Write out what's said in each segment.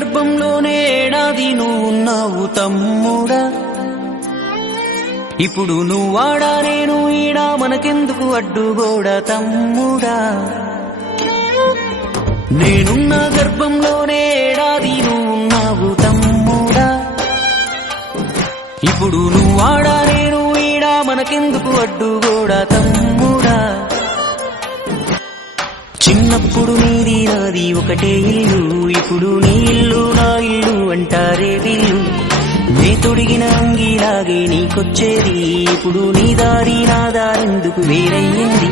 గర్భంలోనే ఏడాది నువ్వున్నావు తమ్ముడా. ఇప్పుడు నువ్వాడా నేను ఈడా మనకెందుకు అడ్డుగోడా తమ్ముడా. నేనున్న గర్భంలోనే ఏడాది నువ్వున్నావు తమ్ముడా. ఇప్పుడు నువ్వాడా నేను ఈడా మనకెందుకు అడ్డుగోడా తమ్ముడా. చిన్నప్పుడు నీది నాది ఒకటే ఇల్లు, ఇప్పుడు నీ ఇల్లు నా ఇల్లు అంటారే వీళ్ళు. నే తొడిగిన అంగీలాగే నీకొచ్చేది, ఇప్పుడు నీ దారి నా దారెందుకు వేరయ్యింది.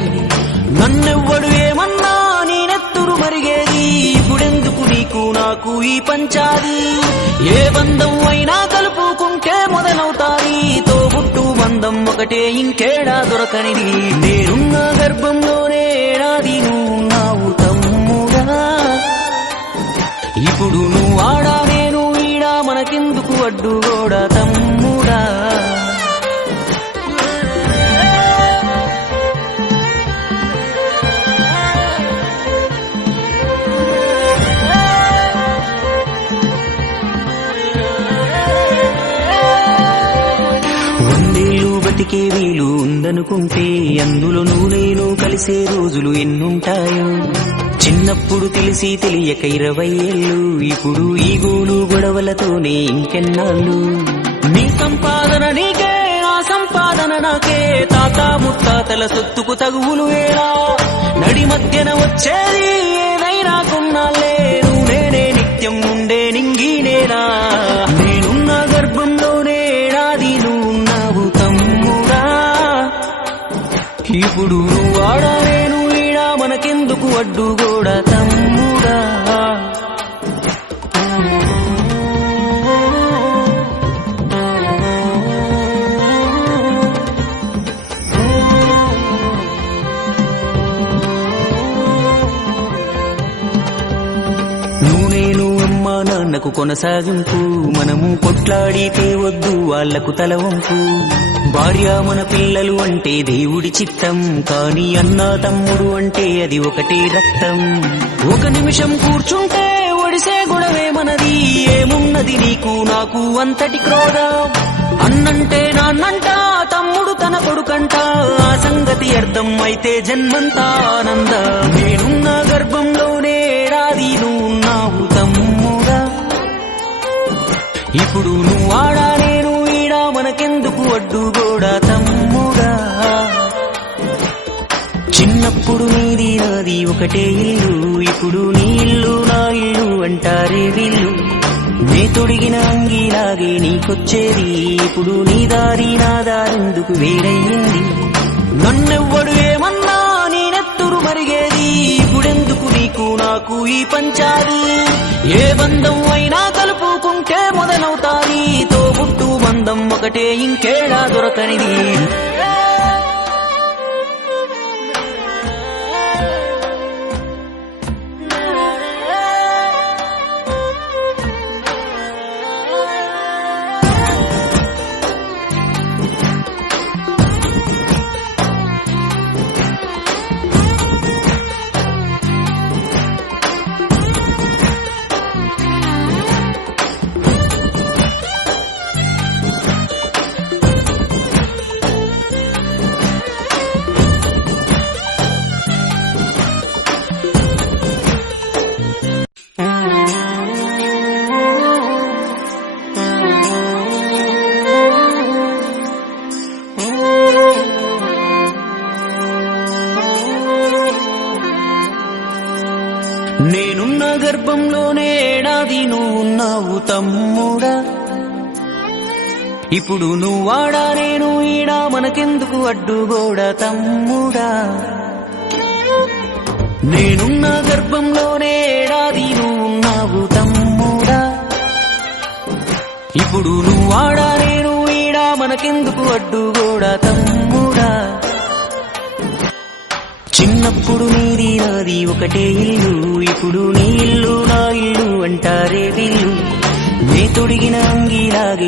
నన్నెవ్వడు ఏమన్నా నేనెత్తురు మరిగేది, ఇప్పుడెందుకు నీకు నాకు ఈ పంచాది. ఏ బంధం అయినా కలుపుకుంటే మొదలవుతాది, తోబుట్టు బంధం ఒకటే ఇంకేడా దొరకనిది. నేనున్న గర్భంలోనే ఏడాది నువ్వున్నావు తమ్ముడా. ఇప్పుడు నువ్వాడా నేను ఈడా మనకెందుకు అడ్డుగోడా తమ్ముడా. వందేళ్ళు బతికే వీలు ఉందనుకుంటే అందులో నువ్వు నేను కలిసే రోజులు ఎన్నుంటాయో. చిన్నప్పుడు తెలిసి తెలియక 20 ఏళ్ళు, ఇప్పుడు ఈ గోలు గొడవలతోనే ఇంకెన్నాళ్ళు. నీ సంపాదన నీకే నా సంపాదన నాకే, తాత ముత్తాతల సొత్తుకు తగువులు వేళా. నడి మధ్యన వచ్చేది ఏదైనా కొన్నాళ్ళే, నువ్వు నేనే నిత్యం ఉండే నింగినేనా. నేనున్న గర్భంలోనే ఏడాది నువ్వున్నావు తమ్ముడా. ఇప్పుడు నువ్వాడా నేను ఈడా మనకెందుకు అడ్డుగోడా తమ్ముడా. నువ్వు నేను అమ్మా నాన్నకు కొనసాగింపు, మనము కొట్లాడితే వద్దు వాళ్లకు తలవంపు. భార్య మన పిల్లలు అంటే దేవుడి చిత్తం, కానీ అన్నా తమ్ముడు అంటే అది ఒకటే రక్తం. ఒక నిమిషం కూర్చుంటే ఒడిసే గొడవే మనది, ఏమున్నది నీకు నాకు అంతటి క్రోధం. అన్నంటే నాన్నంట, తమ్ముడు తన కొడుకంట, ఆ సంగతి అర్థం అయితే జన్మంతా ఆనంద. నేనున్న గర్భంలోనే ఏడాది నువ్వున్నావు తమ్ముడా. ఇప్పుడు నువ్వాడా నేను ఈడా మనకెందుకు అడ్డుగోడా తమ్ముడా. చిన్నప్పుడు నీది నాది ఒకటే ఇల్లు, ఇప్పుడు నీ ఇల్లు నా ఇల్లు అంటారే వీళ్ళు. నే తొడిగిన అంగీలాగే నీకొచ్చేది, ఇప్పుడు నీ దారి నా దారెందుకు వేరయ్యింది. నన్నెవ్వడు ఏమన్నా నేనెత్తురు మరిగేది, ఇప్పుడెందుకు నీకు నాకు ఈ పంచాది. ఏ బంధం అయినా కలుపుకుంటే మొదలవుతాది, తోబుట్టు బంధం ఒకటే ఇంకేడా దొరకనిది. నేనున్న గర్భంలోనే ఏడాది నువ్వున్నావు తమ్ముడా. ఇప్పుడు నువ్వాడా నేను ఈడా మనకెందుకు అడ్డుగోడా తమ్ముడా. నేనున్న గర్భంలోనే ఏడాది నువ్వున్నావు తమ్ముడా. ఇప్పుడు నువ్వాడా నేను ఈడా మనకెందుకు అడ్డుగోడా తమ్ముడా. చిన్నప్పుడు నీది నాది ఒకటే ఇల్లు, ఇప్పుడు నీ ఇల్లు నా ఇల్లు అంటారే వీళ్ళు. నే తొడిగిన అంగీలాగే